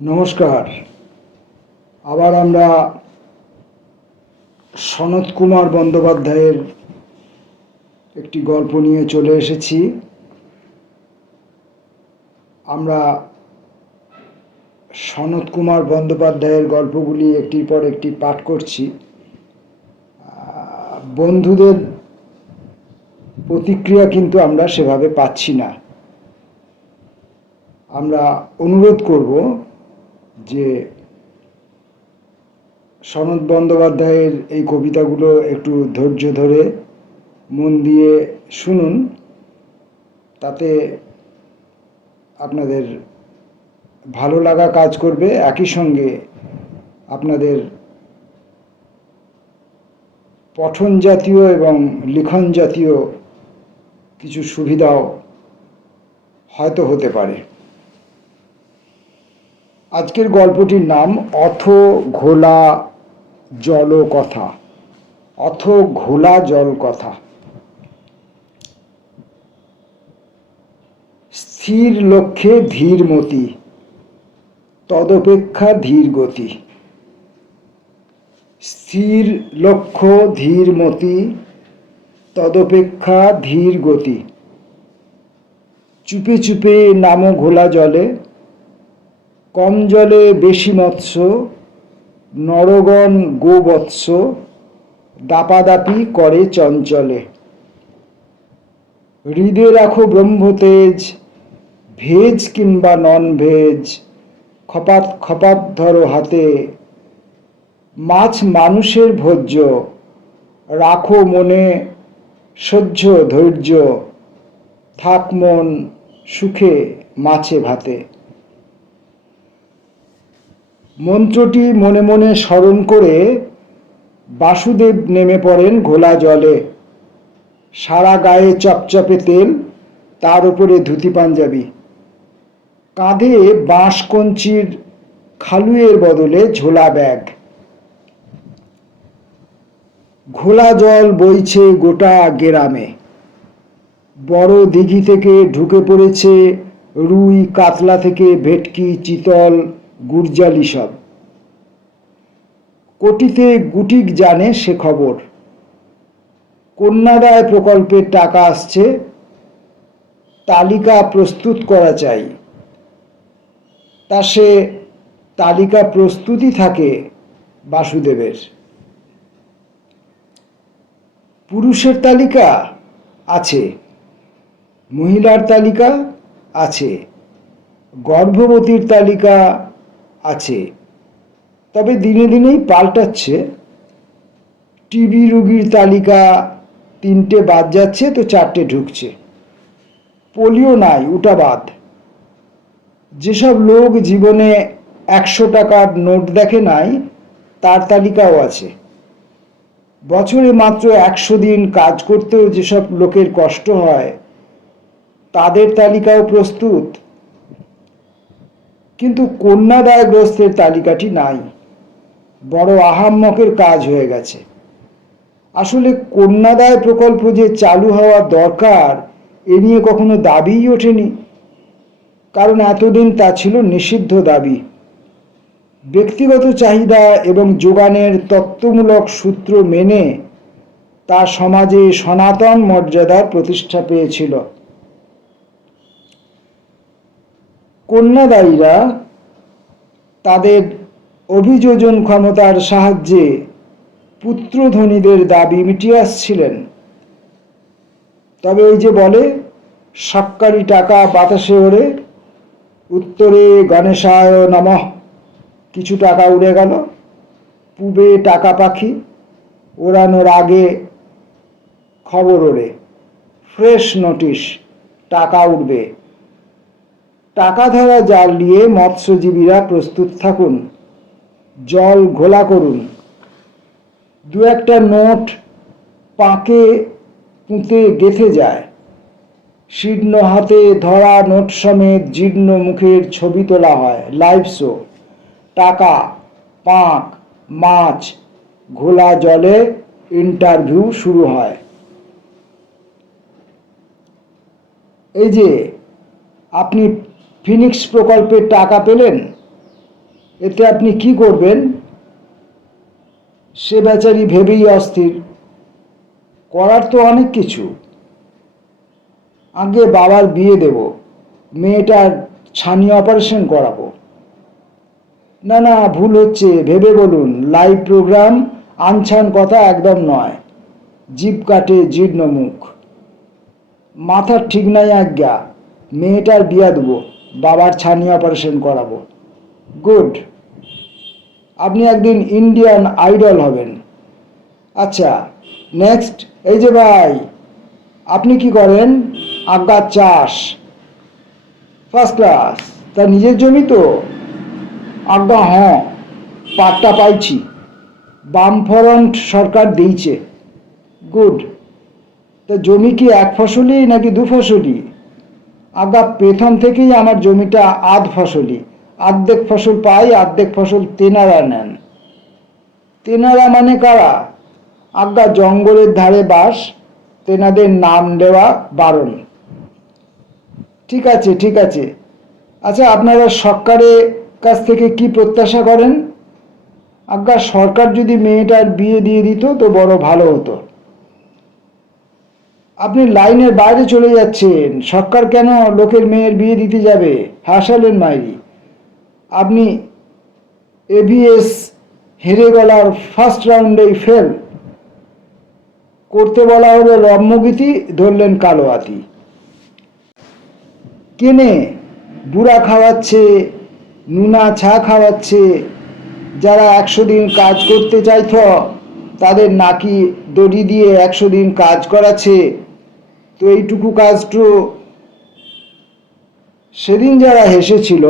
নমস্কার। আবার আমরা সনত কুমার বন্দ্যোপাধ্যায়ের একটি গল্প নিয়ে চলে এসেছি। আমরা সনত কুমার বন্দ্যোপাধ্যায়ের গল্পগুলি একটির পর একটি পাঠ করছি। বন্ধুদের প্রতিক্রিয়া কিন্তু আমরা সেভাবে পাচ্ছি না। আমরা অনুরোধ করব যে সনত বন্দ্যোপাধ্যায়ের এই কবিতাগুলো একটু ধৈর্য ধরে মন দিয়ে শুনুন, তাতে আপনাদের ভালো লাগা কাজ করবে, একই সঙ্গে আপনাদের পঠন জাতীয় এবং লিখন জাতীয় কিছু সুবিধাও হয়তো হতে পারে। আজকের গল্পটির নাম অথ ঘোলা জল কথা। অথ ঘোলা জল কথা। স্থির লক্ষ্যে ধীর মতি, তদপেক্ষা ধীর গতি। স্থির লক্ষ্য ধীর মতি, তদপেক্ষা ধীর গতি। চুপে চুপে নামো ঘোলা জলে, কম জলে বেশি মৎস্য। নরগণ গোবৎস, দাপাদাপি করে চঞ্চলে। হৃদে রাখো ব্রহ্মতেজ, ভেজ কিংবা নন ভেজ। খপাত খপাত ধরো হাতে, মাছ মানুষের ভোজ্য। রাখো মনে সহ্য ধৈর্য, থাক মন সুখে মাছে ভাতে। মন্ত্রটি মনে মনে স্মরণ করে বাসুদেব নেমে পড়েন ঘোলা জলে। সারা গায়ে চপচপে তেল, তার উপরে ধুতি পাঞ্জাবি। কাঁধে বাঁশ কঞ্চির খালুয়ের বদলে ঝোলা ব্যাগ। ঘোলা জল বইছে গোটা গেরামে। বড় দিঘি থেকে ঢুকে পড়েছে রুই কাতলা থেকে ভেটকি চিতল গুরজালি সব। কোটিতে গুটিক জানে সে খবর। কন্যাদায় প্রকল্পের টাকা আসছে, তালিকা প্রস্তুত করা চাই। তা সে তালিকা প্রস্তুতই থাকে বাসুদেবের। পুরুষের তালিকা আছে, মহিলার তালিকা আছে, গর্ভবতীর তালিকা আছে, তবে দিনে দিনেই পাল্টাচ্ছে। টিবি রোগীর তালিকা 3টে বাদ যাচ্ছে তো 4টে ঢুকছে। পোলিও নাই, ওটা বাদ। যেসব লোক জীবনে 100 টাকার নোট দেখে নাই, তার তালিকাও আছে। বছরে মাত্র 100 দিন কাজ করতেও যেসব লোকের কষ্ট হয়, তাদের তালিকাও প্রস্তুত। কিন্তু কন্যাদায়গ্রস্তের তালিকাটি নাই। বড় আহাম্মকের কাজ হয়ে গেছে। আসলে কন্যাদায় প্রকল্প যে চালু হওয়া দরকার, এ নিয়ে কখনো দাবিই ওঠেনি, কারণ এতদিন তা ছিল নিষিদ্ধ দাবি। ব্যক্তিগত চাহিদা এবং যোগানের তত্ত্বমূলক সূত্র মেনে তা সমাজে সনাতন মর্যাদার প্রতিষ্ঠা পেয়েছিল। কন্যাদায়ীরা তাদের অভিযোজন ক্ষমতার সাহায্যে পুত্রধনীদের দাবি মিটিয়ে আসছিলেন। তবে ওই যে বলে, সক্কারি টাকা বাতাসে ওড়ে, উত্তরে গণেশায় নমঃ। কিছু টাকা উড়ে গেল, পূবে টাকা পাখি ওড়ানোর আগে খবর ওড়ে, ফ্রেশ নোটিশ, টাকা উঠবে। টাকা ধরা জাল নিয়ে মৎস্যজীবীরা প্রস্তুত থাকুন, জল ঘোলা করুন। 2-1টা নোট পাকে পুঁতে গেঁথে যায়। শীর্ণ হাতে ধরা নোট সমেত জীর্ণ মুখের ছবি তোলা হয়, লাইভ শো। টাকা, পাঁক, মাছ, ঘোলা জলে ইন্টারভিউ শুরু হয়। এই যে আপনি ফিনিক্স প্রকল্পের টাকা পেলেন, এতে আপনি কি করবেন সে বেচারি ভেবেই অস্থির। করার তো অনেক কিছু। আগে বাবার বিয়ে দেব, মেয়েটার ছানি অপারেশন করাবো। না না, ভুল হচ্ছে, ভেবে বলুন। লাইভ প্রোগ্রাম, আনছান কথা একদম নয়। জিভ কাটে জীর্ণ মুখ। মাথার ঠিক নাই আজ্ঞা, মেয়েটার বিয়া দেবো, বাবার ছানি অপারেশন করাবো। গুড, আপনি একদিন ইন্ডিয়ান আইডল হবেন। আচ্ছা, নেক্সট। এই যে ভাই, আপনি কি করেন? আজ্ঞা চাষ। First class. তা নিজের জমি তো? আজ্ঞা হ্যাঁ, পাট্টা পাইছি, বামফ্রন্ট সরকার দিয়েছে। গুড। তা জমি কি এক ফসলি নাকি দু ফসলি? আজ্ঞা প্রথম থেকেই আমার জমিটা আধ ফসলি। আর্ধেক ফসল পাই, আর্ধেক ফসল তেনারা নেন। তেনারা মানে কারা? আজ্ঞা জঙ্গলের ধারে বাস, তেনাদের নাম দেওয়া বারণ। ঠিক আছে ঠিক আছে। আচ্ছা, আপনারা সরকারের কাছ থেকে কি প্রত্যাশা করেন? আজ্ঞা সরকার যদি মেয়েটার বিয়ে দিয়ে দিত তো বড় ভালো হতো। আপনি লাইনের বাইরে চলে যাচ্ছেন। সরকার কেন লোকের মেয়ের বিয়ে দিতে যাবে? হাসালেন মাইরি। আপনি এবিএস হেরে গলার ফার্স্ট রাউন্ডেই ফেল। করতে বলা হলো রম্যগীতি, ধরলেন কালো হাতি। কেনে বুড়া খাওয়াচ্ছে, নুনা ছা খাওয়াচ্ছে। যারা 100 দিন কাজ করতে চাইত তাদের নাকি দড়ি দিয়ে 100 দিন কাজ করাচ্ছে। তো এইটুকু কাজটু সেদিন যারা হেসেছিল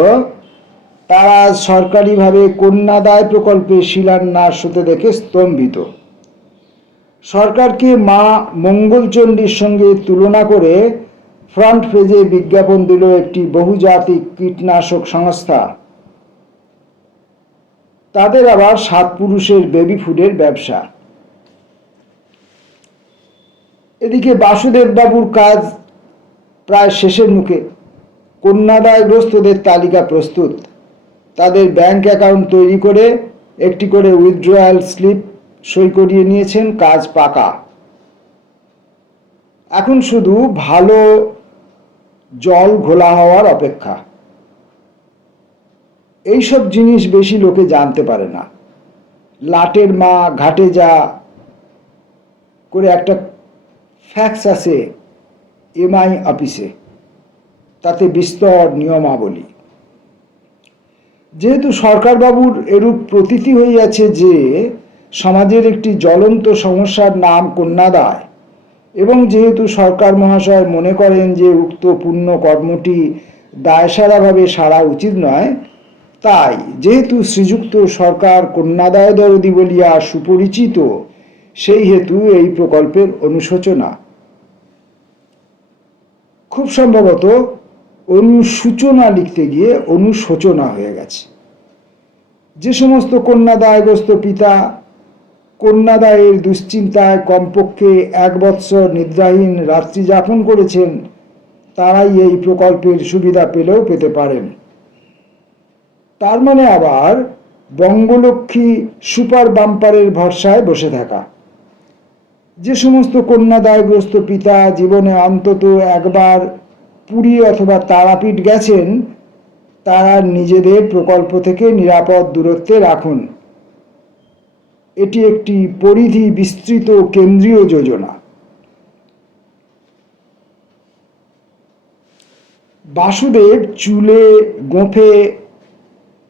তারা সরকারিভাবে কন্যাদায় প্রকল্পে শিলান্যাস হতে দেখে স্তম্ভিত। সরকারকে মা মঙ্গলচণ্ডীর সঙ্গে তুলনা করে ফ্রন্ট পেজে বিজ্ঞাপন দিল একটি বহুজাতিক কীটনাশক সংস্থা। তাদের আবার 7 পুরুষের বেবি ফুডের ব্যবসা। এদিকে বাসুদেব বাবুর কাজ প্রায় শেষের মুখে। কন্যাদায়গ্রস্তদের তালিকা প্রস্তুত। তাদের ব্যাংক অ্যাকাউন্ট তৈরি করে একটি করে উইথড্রয়াল স্লিপ সই করিয়ে নিয়েছেন। কাজ পাকা। এখন শুধু ভালো জল ঘোলা হওয়ার অপেক্ষা। এইসব জিনিস বেশি লোকে জানতে পারে না। লাটের মা ঘাটে যা করে একটা ফ্যাক্স আছে এমআই অফিসে, তাতে বিস্তর নিয়মাবলী। যেহেতু সরকারবাবুর এরূপ প্রতীতি হইয়াছে যে সমাজের একটি জ্বলন্ত সমস্যার নাম কন্যাদায়, এবং যেহেতু সরকার মহাশয় মনে করেন যে উক্ত পুণ্য কর্মটি দায়সারাভাবে সারা উচিত নয়, তাই যেহেতু শ্রীযুক্ত সরকার কন্যাদায় দরদি বলিয়া সুপরিচিত, সেই হেতু এই প্রকল্পের অনুশোচনা। খুব সম্ভবত অনুসূচনা লিখতে গিয়ে অনুশোচনা হয়ে গেছে। যে সমস্ত কন্যাদায়গ্রস্ত পিতা কন্যাদায়ের দুশ্চিন্তায় কমপক্ষে 1 বৎসর নিদ্রাহীন রাত্রি যাপন করেছেন, তারাই এই প্রকল্পের সুবিধা পেলেও পেতে পারেন। তার মানে আবার বঙ্গলক্ষ্মী সুপার বাম্পারের ভরসায় বসে থাকা। যে সমস্ত কন্যাদায়গ্রস্ত পিতা জীবনে অন্তত একবার পুরী অথবা তারাপীঠ গেছেন, তারা নিজেদের প্রকল্প থেকে নিরাপদ দূরত্বে রাখুন। এটি একটি পরিধি বিস্তৃত কেন্দ্রীয় যোজনা। বাসুদেব চুলে গোঁফে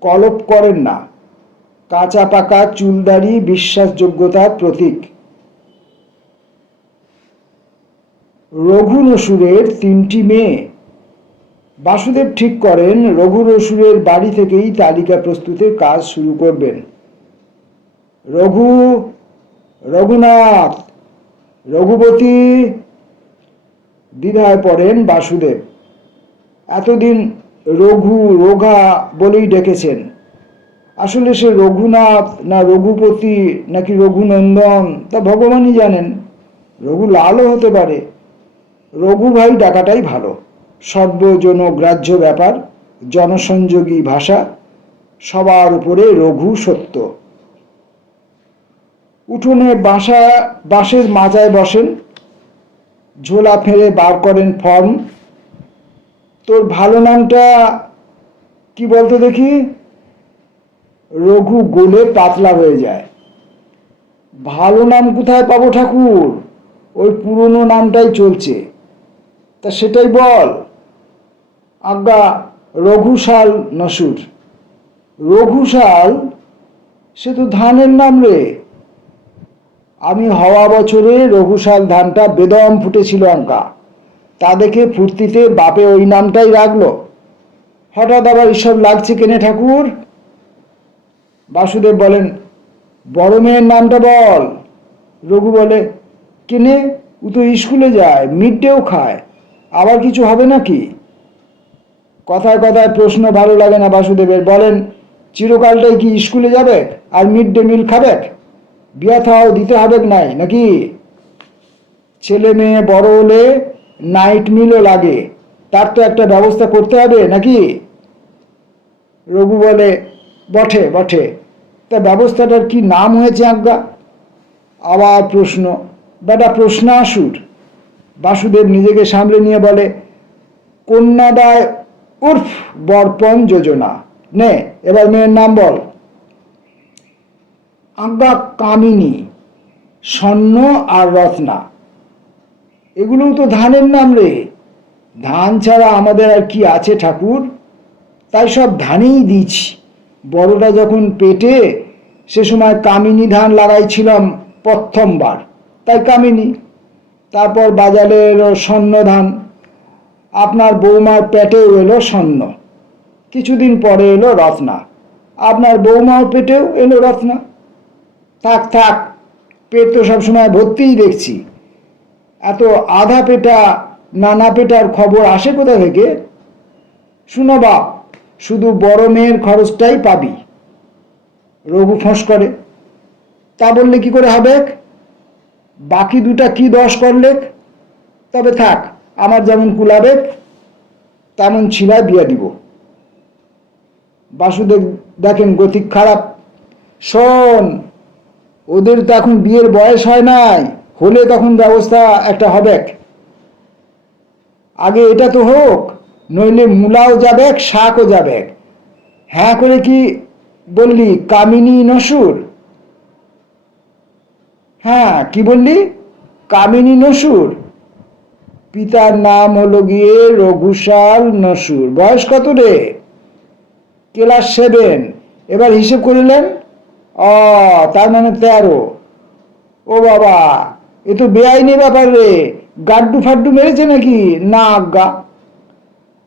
কলপ করেন না। কাঁচা পাকা চুলদাড়ি বিশ্বাসযোগ্যতার প্রতীক। রঘু নসুরের 3টি মেয়ে। বাসুদেব ঠিক করেন রঘু নসুরের বাড়ি থেকেই তালিকা প্রস্তুতের কাজ শুরু করবেন। রঘু, রঘুনাথ, রঘুপতি দ্বিধায় পড়েন বাসুদেব। এতদিন রঘু রোঘা বলেই ডেকেছেন। আসলে সে রঘুনাথ না রঘুপতি নাকি রঘুনন্দন তা ভগবানই জানেন। রঘুলালও হতে পারে। রঘু ভাই ডাকাটাই ভালো। সর্বজনগ্রাহ্য ব্যাপার, জনসংযোগী ভাষা। সবার উপরে রঘু সত্য। উঠোনে বাঁশের মাচায় বসেন, ঝোলা ফেলে বার করেন ফর্ম। তোর ভালো নামটা কি বলতো দেখি? রঘু গোলে পাতলা হয়ে যায়। ভালো নাম কোথায় পাবো ঠাকুর? ওই পুরনো নামটাই চলছে। তা সেটাই বল। আজ্ঞা, রঘুশাল নসুর। রঘুশাল? সে তো ধানের নাম রে। আমি হওয়া বছরে রঘুশাল ধানটা বেদম ফুটেছিল আজ্ঞা। তা দেখে ফুর্তিতে বাপে ওই নামটাই রাখলো। হঠাৎ আবার এসব লাগছে কেনে ঠাকুর? বাসুদেব বলেন, বড় মেয়ের নামটা বল। রঘু বলে, কেনে, ও তো স্কুলে যায়, মিড ডেও খায়, আবার কিছু হবে নাকি? কথায় কথায় প্রশ্ন ভালো লাগে না বাসুদেবের। বলেন, চিরকালটাই কি স্কুলে যাবে আর মিড ডে মিল খাবে? বিয়া থাও দিতে হবে নাই নাকি? ছেলে মেয়ে বড় হলে নাইট মিলও লাগে, তার তো একটা ব্যবস্থা করতে হবে নাকি? রঘু বলে, বটে বটে, তা ব্যবস্থাটার কি নাম হয়েছে আজ্ঞা? আবার প্রশ্ন, বেটা প্রশ্নাসুর। বাসুদেব নিজেকে সামলে নিয়ে বলে, কন্যাদায় উর্ফ বর্পণ যোজনা। নে, এবার মেয়ের নাম বল। আজ্ঞা, কামিনী, স্বর্ণ আর রত্না। এগুলোও তো ধানের নাম রে। ধান ছাড়া আমাদের আর কি আছে ঠাকুর? তাই সব ধানেই দিয়েছি। বড়টা যখন পেটে, সে সময় কামিনী ধান লাগাইছিলাম প্রথমবার, তাই কামিনী। তারপর বাজারে এলো স্বর্ণ ধান। আপনার বৌমার পেটেও এলো স্বর্ণ। কিছুদিন পরে এলো রত্না। আপনার বৌমার পেটেও এলো রত্না। থাক থাক, পেট তো সবসময় ভর্তিই দেখছি। এত আধা পেটা নানা পেটার খবর আসে কোথা থেকে? শুনো বাপ, শুধু বড় মেয়ের খরচটাই পাবি। রঘু ফোঁস করে, তা বললে কি করে হবে? বাকি দুটা কি দোষ করলে? তবে থাক, আমার যেমন কুলাবে তেমন ছিলায় বিয়ে দিব। বাসুদেব দেখেন গতিক খারাপ। শোন, ওদের তো এখন বিয়ের বয়স হয় নাই, হলে তখন ব্যবস্থা একটা হবে। আগে এটা তো হোক, নইলে মূলাও যাবে, শাকও যাবে। হ্যাঁ করে কি বললি? কামিনী নসুর? হ্যাঁ, কি বললি? কামিনী নসুর? পিতার নাম হলো গিয়ে রঘুশাল নসুর। বয়স কত রে? ক্লাস 7। এবার হিসেব করিলেন। ও, তার মানে 13। ও বাবা, এ তো বেআইনি ব্যাপার রে। গাড্ডু ফাড্ডু মেরেছে নাকি? না আজ্ঞা,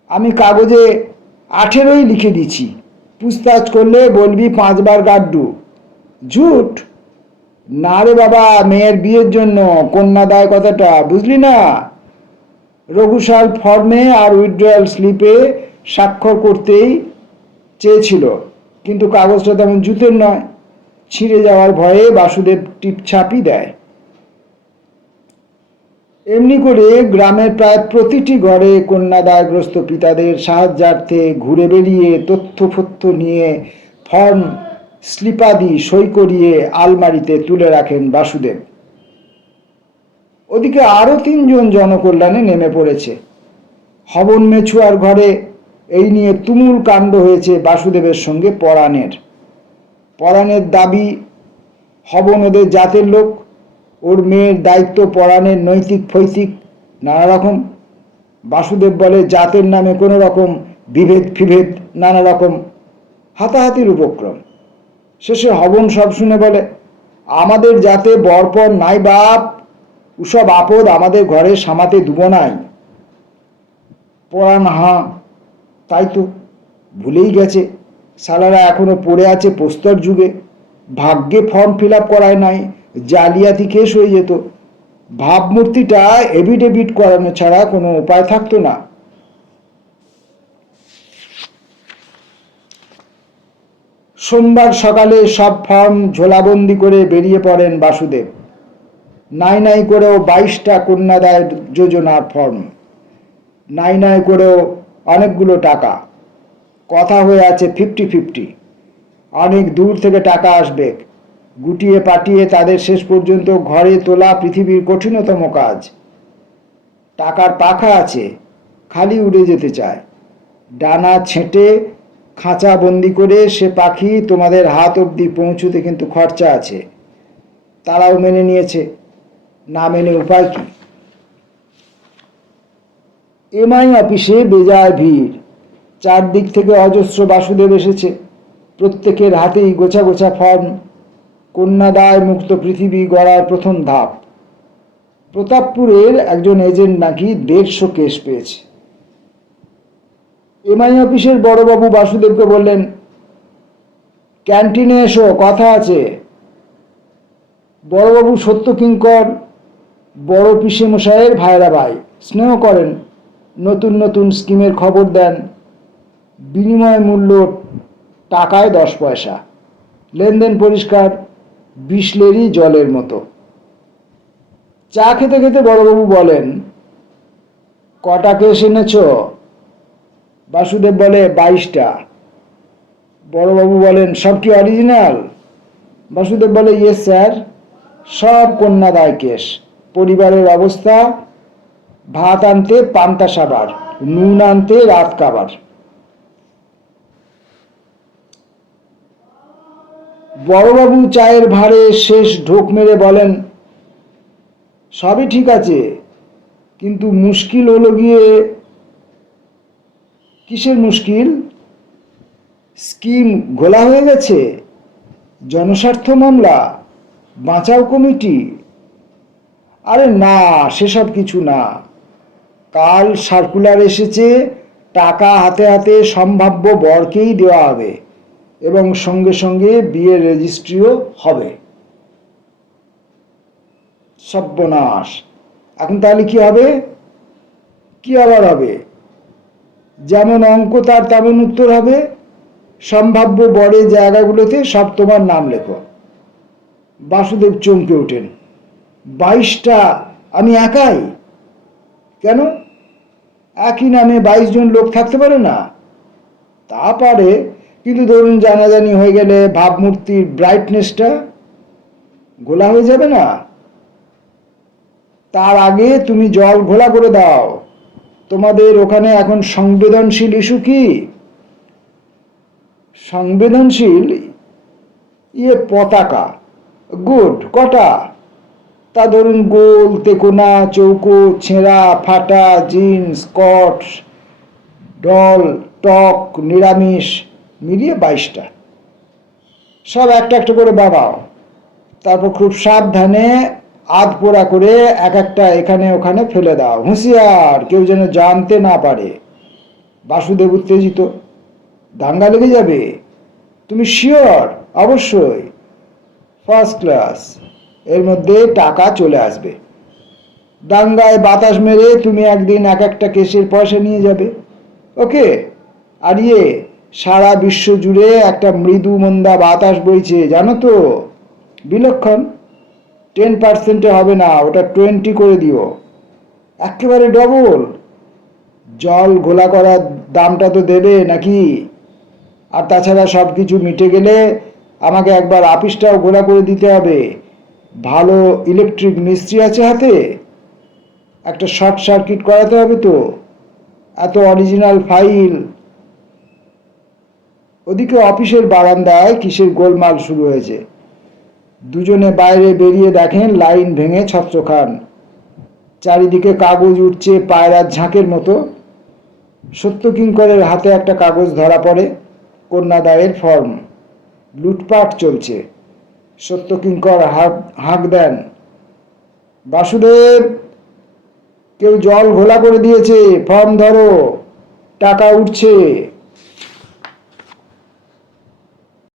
আমি কাগজে 18ই লিখে দিছি। পুছতাছ করলে বলবি 5 বার গাড্ডু। ঝুট? না রে বাবা, মেয়ের বিয়ের জন্য কন্যাদায় কথাটা বুঝলি না? রঘুশাল ফর্মে আর উইথড্রয়াল স্লিপে স্বাক্ষর করতেই চেয়েছিল, কিন্তু কাগজটা তেমন জুতের নয়। ছিঁড়ে যাওয়ার ভয়ে বাসুদেব টিপছাপই দেয়। এমনি করে গ্রামের প্রায় প্রতিটি ঘরে কন্যাদায়গ্রস্ত পিতাদের সাহায্যার্থে ঘুরে বেরিয়ে তথ্যফথ্য নিয়ে ফর্ম স্লিপাদি সই করিয়ে আলমারিতে তুলে রাখেন বাসুদেব। ওদিকে আরও 3জন জনকল্যাণে নেমে পড়েছে। হবন মেছুয়ার ঘরে এই নিয়ে তুমুল কাণ্ড হয়েছে বাসুদেবের সঙ্গে পরাণের। পরাণের দাবি, হবন ওদের জাতের লোক, ওর মেয়ের দায়িত্ব পরাণের নৈতিক ফৈতিক নানা রকম। বাসুদেব বলে, জাতের নামে কোনো রকম বিভেদ ফিভেদ, নানা রকম হাতাহাতির উপক্রম। শেষে হবন সব শুনে বলে, আমাদের জাতে বরপর নাই বাপ, ওসব আপদ আমাদের ঘরে সামাতে দুব নাই। পরাণ, হাঁ তাই তো, ভুলেই গেছে। সালারা এখনো পড়ে আছে প্রস্তর যুগে। ভাগ্যে ফর্ম ফিল আপ করায় নাই, জালিয়াতি কেস হয়ে যেত। ভাবমূর্তিটা এভিডেভিট করানো ছাড়া কোনো উপায় থাকতো না। সোমবার সকালে সব ফর্ম ঝোলাবন্দি করে বেরিয়ে পড়েন বাসুদেব। নাই নাই করেও 22টা কন্যাদায় যোজনার ফর্ম, নাই নাই করেও অনেকগুলো টাকা। কথা হয়ে আছে 50-50। অনেক দূর থেকে টাকা আসবে, গুটিয়ে পাটিয়ে তাদের শেষ পর্যন্ত ঘরে তোলা পৃথিবীর কঠিনতম কাজ। টাকার পাখা আছে, খালি উড়ে যেতে চায়। ডানা ছেঁটে খাঁচা বন্দি করে সে পাখি তোমাদের হাত অবধি পৌঁছতে কিন্তু খরচা আছে। তারাও মেনে নিয়েছে, না মেনে উপায় কি? এমআই অফিসে বেজায় ভিড়, চারদিক থেকে অজস্র বাসুদেব এসেছে। প্রত্যেকের হাতেই গোছা গোছা ফর্ম। কন্যাদায় মুক্ত পৃথিবী গড়ার প্রথম ধাপ। প্রতাপপুরের একজন এজেন্ট নাকি 150 কেস পেয়েছে। এমআই অফিসের বড়বাবু বাসুদেবকে বললেন, ক্যান্টিনে এসো, কথা আছে। বড়বাবু সত্য কিঙ্কর বড় পিসে মশাইয়ের ভাইরা ভাই, স্নেহ করেন, নতুন নতুন স্কিমের খবর দেন। বিনিময় মূল্য টাকায় 10 পয়সা, লেনদেন পরিষ্কার, বিসলেরি জলের মতো। চা খেতে খেতে বড়বাবু বলেন, কটা কেস এনেছ? বাসুদেব বলে, 22টা। বড়বাবু বলেন, সব কি অরিজিনাল? বাসুদেব বলে, ইয়েস স্যার, সব কন্যাদায় কেস। পরিবারের অবস্থা, ভাত আনতে পান্তা সাবার, নুন আনতে রাত কাবার। বড়বাবু চায়ের ভাঁড়ে শেষ ঢোক মেরে বলেন, সবই ঠিক আছে, কিন্তু মুশকিল হলো গিয়ে। কিসের মুশকিল? স্কিম ঘোলা হয়ে গেছে, জনস্বার্থ মামলা, বাঁচাও কমিটি। আরে না, সেসব কিছু না। কাল সার্কুলার এসেছে, টাকা হাতে হাতে সম্ভাব্য বরকেই দেওয়া হবে এবং সঙ্গে সঙ্গে বিয়ের রেজিস্ট্রিও হবে। সর্বনাশ! এখন তাহলে কি হবে? কি আবার হবে? যেমন অঙ্ক তার তেমন উত্তর হবে। সম্ভাব্য বরের জায়গাগুলোতে সব তোমার নাম লেখো। বাসুদেব চমকে ওঠেন, 22টা? আমি একাই? কেন? একই নামে 22 জন লোক থাকতে পারে না? তা পারে, কিন্তু ধরুন জানাজানি হয়ে গেলে ভাবমূর্তির ব্রাইটনেসটা ঘোলা হয়ে যাবে না? তার আগে তুমি জল ঘোলা করে দাও। তোমাদের ওখানে এখন সংবেদনশীল ইস্যু কি? সংবেদনশীল? পতাকা। গুড, কটা? তা ধরুন গোল, তেকোনা, চৌকো, ছেঁড়া ফাটা, জিন্স, স্কট, ডল, টক, নিরামিষ, মিলিয়ে 22টা। সব একটা একটা করে বানাও। তারপর খুব সাবধানে আধপোড়া করে এক একটা এখানে ওখানে ফেলে দাও। হুঁশিয়ার, কেউ যেন জানতে না পারে। বাসুদেব উত্তেজিত, দাঙ্গা লেগে যাবে। তুমি শিওর? অবশ্যই, ফার্স্ট ক্লাস। এর মধ্যে টাকা চলে আসবে। দাঙ্গায় বাতাস মেরে তুমি একদিন এক একটা কেসের পয়সা নিয়ে যাবে। ওকে? আর সারা বিশ্ব জুড়ে একটা মৃদু মন্দা বাতাস বইছে, জানো তো? বিলক্ষণ। 10% হবে না, ওটা 20 করে দিও। একেবারে ডবল। জল ঘোলা করার দামটা তো দেবে নাকি? আর তাছাড়া সব কিছু মিটে গেলে আমাকে একবার আপিসটাও ঘোলা করে দিতে হবে। ভালো ইলেকট্রিক মিস্ত্রি আছে হাতে? একটা শর্ট সার্কিট করাতে হবে তো। এত অরিজিনাল ফাইল। ওদিকে অফিসের বারান্দায় কিসের গোলমাল শুরু হয়েছে। দুজনে বাইরে বেরিয়ে দেখেন লাইন ভেঙে ছত্রখান। চারিদিকে কাগজ উঠছে পায়রার ঝাঁকের মতো। সত্য কিঙ্করের হাতে একটা কাগজ ধরা পড়ে, কন্যাদায়ের ফর্ম। লুটপাট চলছে। সত্য কিঙ্কর হাঁক দেন, বাসুদেব, কেউ জল ঘোলা করে দিয়েছে, ফর্ম ধরো, টাকা উঠছে।